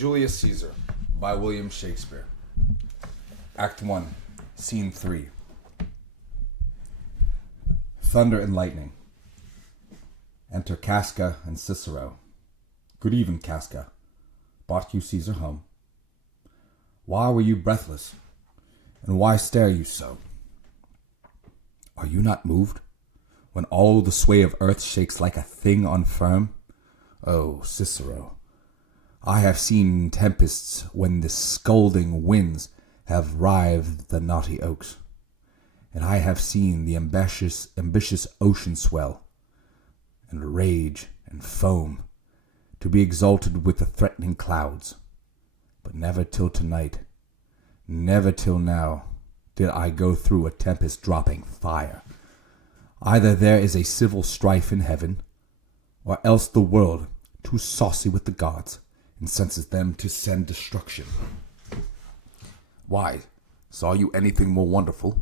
Julius Caesar by William Shakespeare. Act 1, Scene 3. Thunder and lightning. Enter Casca and Cicero. Good even, Casca. Brought you Caesar home. Why were you breathless? And why stare you so? Are you not moved, when all the sway of earth shakes like a thing unfirm? Oh, Cicero, I have seen tempests when the scolding winds have rived the knotty oaks, and I have seen the ambitious ocean swell, and rage and foam, to be exalted with the threatening clouds. But never till tonight, never till now, did I go through a tempest dropping fire. Either there is a civil strife in heaven, or else the world, too saucy with the gods, incenses them to send destruction. Why, saw you anything more wonderful?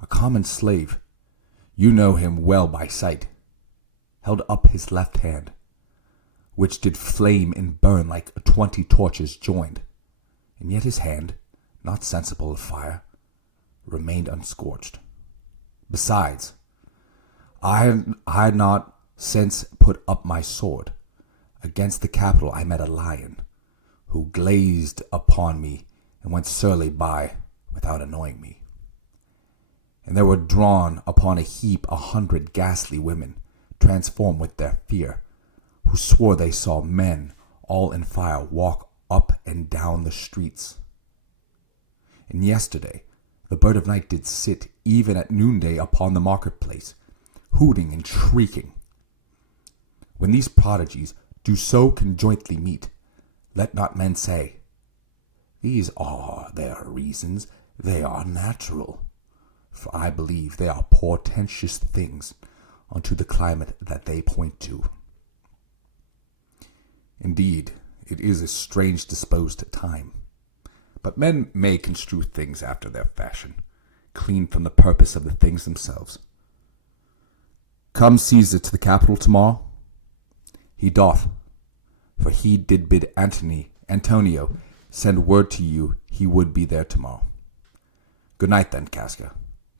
A common slave, you know him well by sight, held up his left hand, which did flame and burn like 20 torches joined, and yet his hand, not sensible of fire, remained unscorched. Besides, I had not since put up my sword. Against the Capitol I met a lion, who glazed upon me and went surly by without annoying me. And there were drawn upon a heap 100 ghastly women, transformed with their fear, who swore they saw men all in fire walk up and down the streets. And yesterday the bird of night did sit even at noonday upon the marketplace, hooting and shrieking. When these prodigies do so conjointly meet, let not men say, these are their reasons, they are natural. For I believe they are portentous things unto the climate that they point to. Indeed, it is a strange disposed time, but men may construe things after their fashion, clean from the purpose of the things themselves. Come Caesar to the Capitol tomorrow? He doth, for he did bid Antonio send word to you he would be there tomorrow. Good night then, Casca.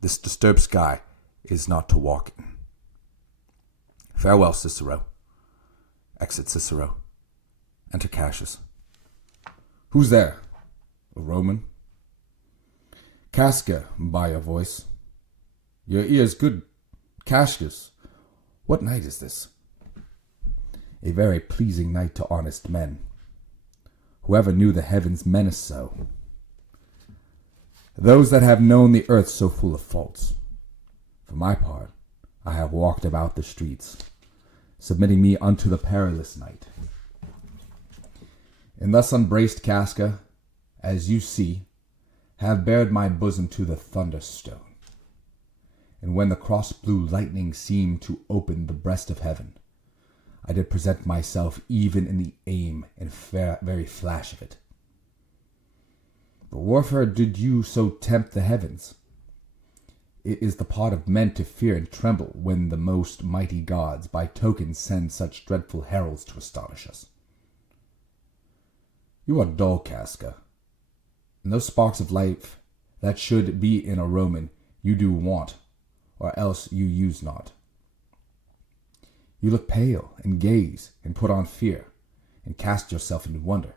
This disturbed sky is not to walk in. Farewell, Cicero. Exit Cicero. Enter Cassius. Who's there? A Roman? Casca, by your voice. Your ear's good, Cassius. What night is this? A very pleasing night to honest men. Whoever knew the heavens menace so? Those that have known the earth so full of faults. For my part, I have walked about the streets, submitting me unto the perilous night. And thus unbraced, Casca, as you see, have bared my bosom to the thunderstone. And when the cross-blue lightning seemed to open the breast of heaven, I did present myself even in the aim and very flash of it. But wherefore did you so tempt the heavens? It is the part of men to fear and tremble when the most mighty gods by token send such dreadful heralds to astonish us. You are dull, Casca, and those sparks of life that should be in a Roman you do want, or else you use not. You look pale, and gaze, and put on fear, and cast yourself in wonder,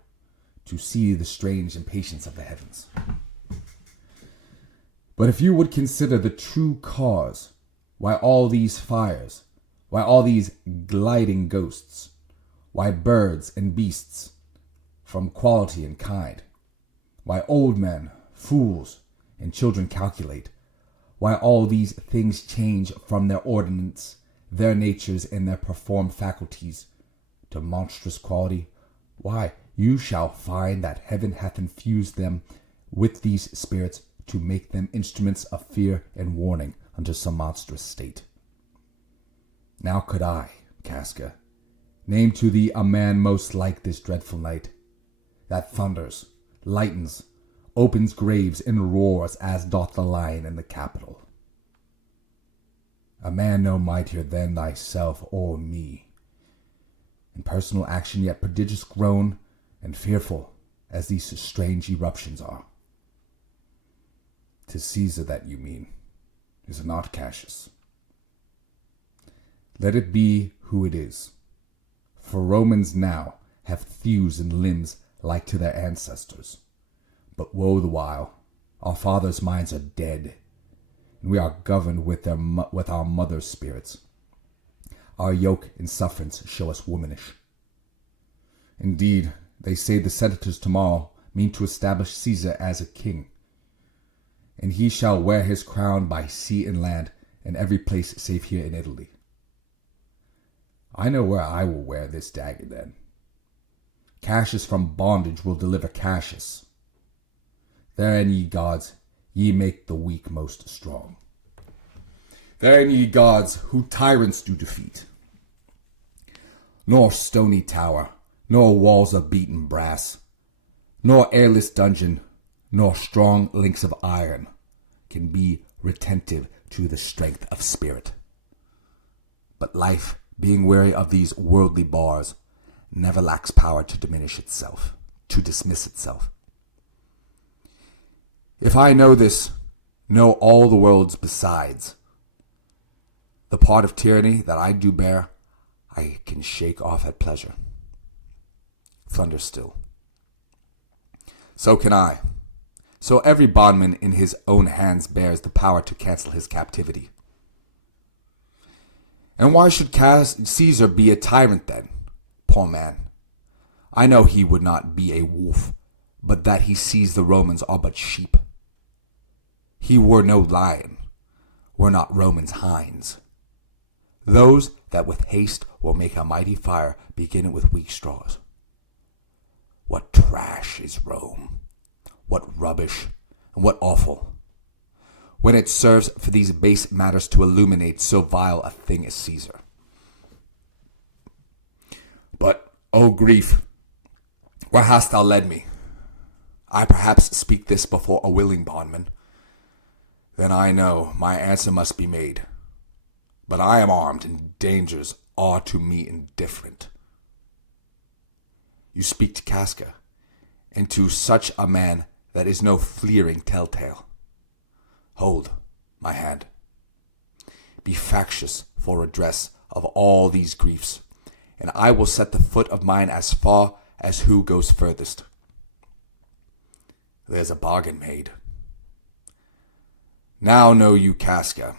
to see the strange impatience of the heavens. But if you would consider the true cause, why all these fires, why all these gliding ghosts, why birds and beasts, from quality and kind, why old men, fools, and children calculate, why all these things change from their ordinance, their natures, and their performed faculties, to monstrous quality, why, you shall find that heaven hath infused them with these spirits to make them instruments of fear and warning unto some monstrous state. Now could I, Casca, name to thee a man most like this dreadful night, that thunders, lightens, opens graves, and roars as doth the lion in the Capitol. A man no mightier than thyself or me, in personal action yet prodigious grown, and fearful as these strange eruptions are. 'Tis Caesar that you mean, is it not, Cassius? Let it be who it is, for Romans now have thews and limbs like to their ancestors. But woe the while, our fathers' minds are dead, and we are governed with our mother's spirits. Our yoke and sufferance show us womanish. Indeed, they say the senators tomorrow mean to establish Caesar as a king, and he shall wear his crown by sea and land, in every place save here in Italy. I know where I will wear this dagger then. Cassius from bondage will deliver Cassius. Therein, ye gods, ye make the weak most strong. Therein, ye gods, who tyrants do defeat. Nor stony tower, nor walls of beaten brass, nor airless dungeon, nor strong links of iron can be retentive to the strength of spirit. But life, being weary of these worldly bars, never lacks power to diminish itself, to dismiss itself. If I know this, know all the worlds besides. The part of tyranny that I do bear, I can shake off at pleasure. Thunder still. So can I. So every bondman in his own hands bears the power to cancel his captivity. And why should Caesar be a tyrant then? Poor man. I know he would not be a wolf, but that he sees the Romans are but sheep. He were no lion, were not Romans hinds. Those that with haste will make a mighty fire begin with weak straws. What trash is Rome, what rubbish, and what offal, when it serves for these base matters to illuminate so vile a thing as Caesar. But, O grief, where hast thou led me? I perhaps speak this before a willing bondman. Then I know my answer must be made. But I am armed, and dangers are to me indifferent. You speak to Casca, and to such a man that is no fleering telltale. Hold my hand. Be factious for redress of all these griefs, and I will set the foot of mine as far as who goes furthest. There's a bargain made. Now know you, Casca,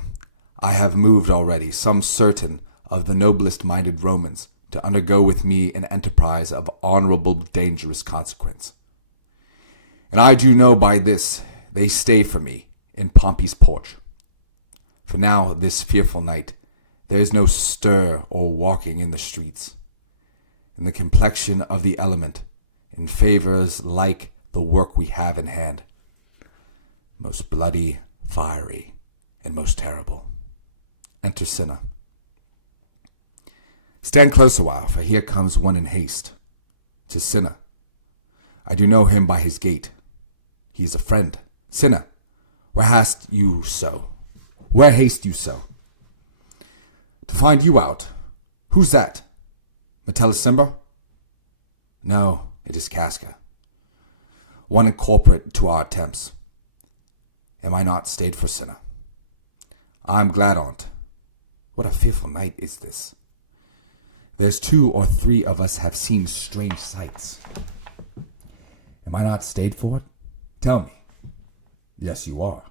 I have moved already some certain of the noblest minded Romans to undergo with me an enterprise of honorable dangerous consequence. And I do know by this they stay for me in Pompey's porch. For now, this fearful night, there is no stir or walking in the streets, and the complexion of the element in favors like the work we have in hand, most bloody, fiery, and most terrible. Enter Cinna. Stand close a while, for here comes one in haste. 'Tis Cinna. I do know him by his gait. He is a friend. Cinna, where haste you so? Where haste you so? To find you out. Who's that? Metellicimber? No, it is Casca. One incorporate to our attempts. Am I not stayed for Cinna? I'm glad on't. What a fearful night is this. There's 2 or 3 of us have seen strange sights. Am I not stayed for it? Tell me. Yes, you are.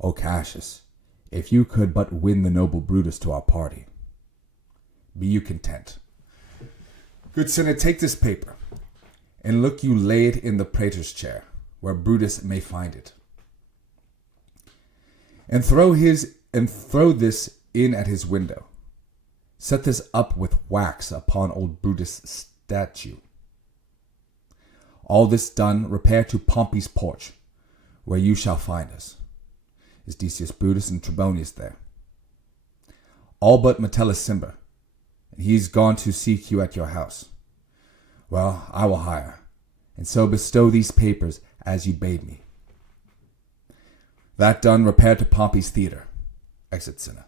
O Cassius, if you could but win the noble Brutus to our party. Be you content. Good Cinna, take this paper, and look you lay it in the praetor's chair, where Brutus may find it. And throw this in at his window. Set this up with wax upon old Brutus' statue. All this done, repair to Pompey's porch, where you shall find us. Is Decius Brutus and Trebonius there? All but Metellicimber, and he's gone to seek you at your house. Well, I will hire, and so bestow these papers as you bade me. That done, repair to Pompey's theatre. Exit Cinna.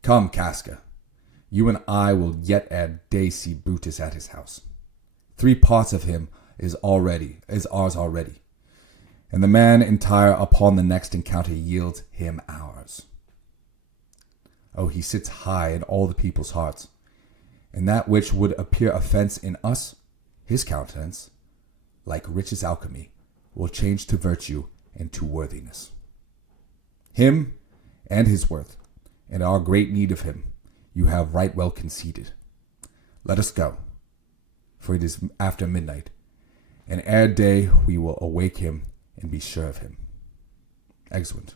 Come, Casca, you and I will yet add day see Brutus at his house. 3 parts of him is ours already. And the man entire upon the next encounter yields him ours. Oh, he sits high in all the people's hearts, and that which would appear offense in us, his countenance, like richest alchemy, will change to virtue and to worthiness. Him and his worth, and our great need of him, you have right well conceded. Let us go, for it is after midnight, and ere day we will awake him and be sure of him. Exeunt.